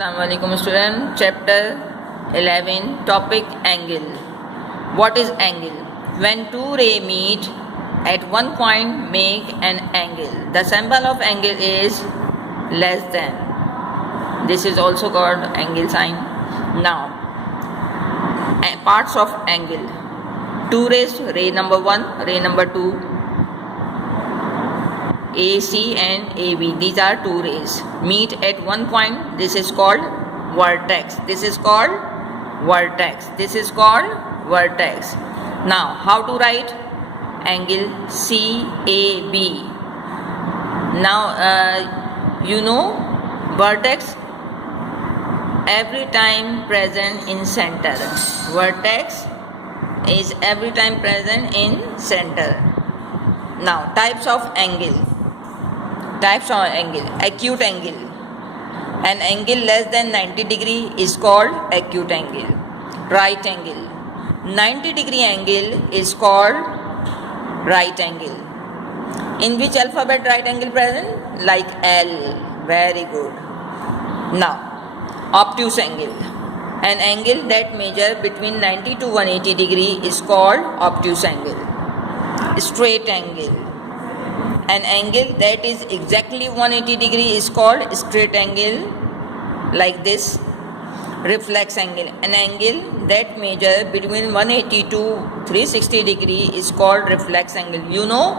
Assalamualaikum student. Chapter 11. Topic angle. What is angle? When two rays meet at one point make an angle. The symbol of angle is less than. This is also called angle sign. Now, parts of angle. Two rays, ray number 1, ray number 2, AC and AB. These are two rays. Meet at one point. This is called vertex. This is called vertex. This is called vertex. Now, how to write angle CAB? Now, you know vertex every time present in center. Vertex is every time present in center. Now, types of angle. Types of angle. Acute angle. An angle less than 90 degree is called acute angle. Right angle. 90 degree angle is called right angle. In which alphabet right angle present? Like L. Very good. Now, obtuse angle. An angle that measures between 90 to 180 degree is called obtuse angle. Straight angle. An angle that is exactly 180 degree is called straight angle, like this. Reflex angle. An angle that measures between 180 to 360 degree is called reflex angle. You know,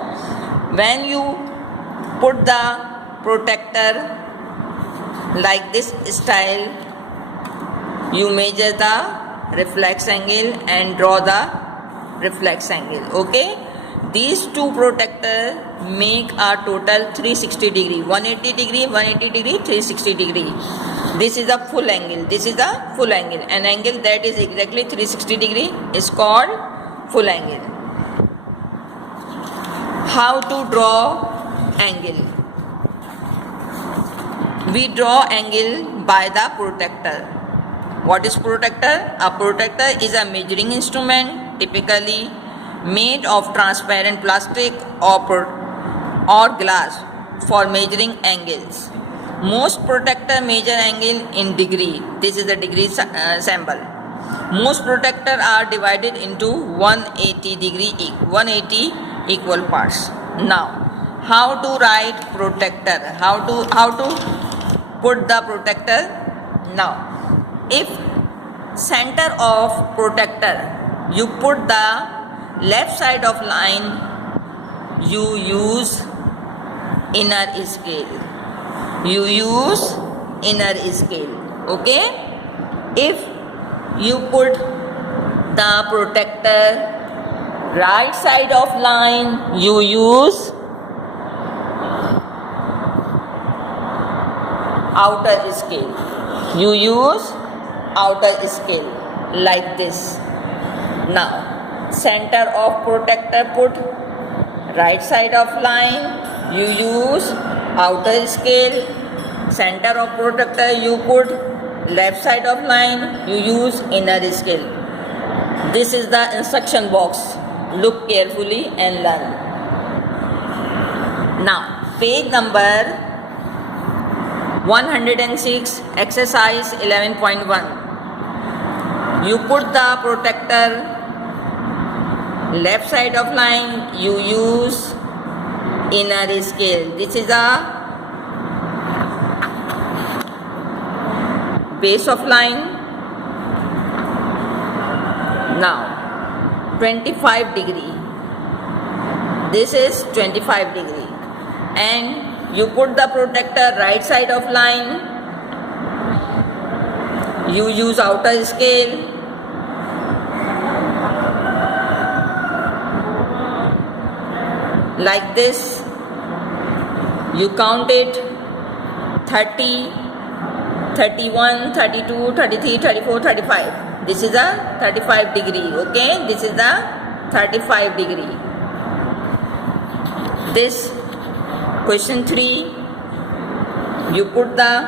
when you put the protector like this style, you measure the reflex angle and draw the reflex angle. Okay, these two protectors make a total 360 degree. 180 degree, 180 degree, 360 degree. This is a full angle. This is a full angle. An angle that is exactly 360 degree is called full angle. How to draw angle? We draw angle by the protector. What is protector? A protector is a measuring instrument typically made of transparent plastic or glass for measuring angles. Most protector measure angle in degree. This is the degree symbol. Most protector are divided into 180 degree 180 equal parts. Now, how to write protector? How to put the protector? Now, if center of protector you put the left side of line, you use inner scale. You use inner scale. Okay? If you put the protector right side of line, you use outer scale. You use outer scale like this. Now, center of protector put right side of line, you use outer scale. Center of protector you put left side of line, you use inner scale. This is the instruction box. Look carefully and learn. Now, page number 106, exercise 11.1. You put the protector left side of line, you use inner scale. This is a base of line. Now, 25 degree. This is 25 degree. And you put the protector right side of line, you use outer scale. Like this, you count it 30, 31, 32, 33, 34, 35. This is a 35 degree. Okay, this is the 35 degree. This question 3, you put the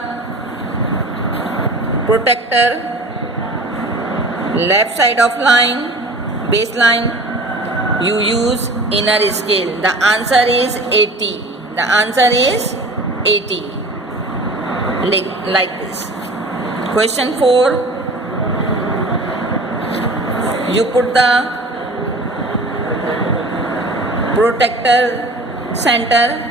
protector left side of line, baseline, you use inner scale. The answer is 80. The answer is 80. Like this. Question 4. You put the protector center,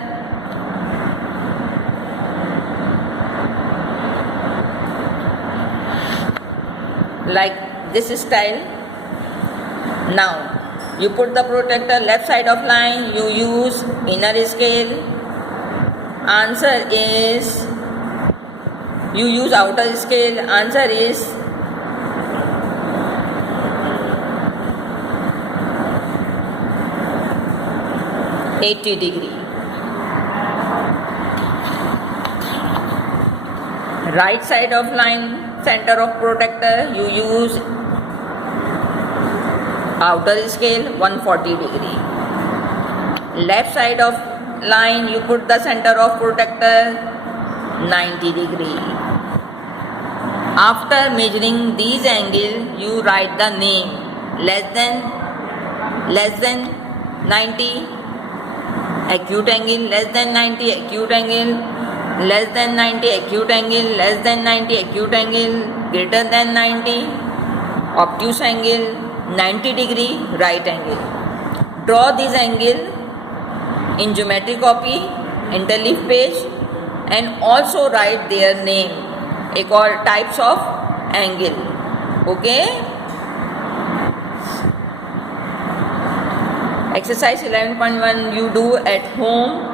like this style. Now you put the protector left side of line, you use inner scale. Answer is, you use outer scale. Answer is 80 degree. Right side of line, center of protector, you use outer scale 140 degree. Left side of line, you put the center of protector 90 degree. After measuring these angles, you write the name. Less than 90, acute angle, less than 90, acute angle, less than 90, acute angle, less than 90, acute angle, greater than 90, obtuse angle, 90 degree, right angle. Draw this angle in geometry copy, interleaf page, and also write their name, or types of angle. Okay? Exercise 11.1 you do at home.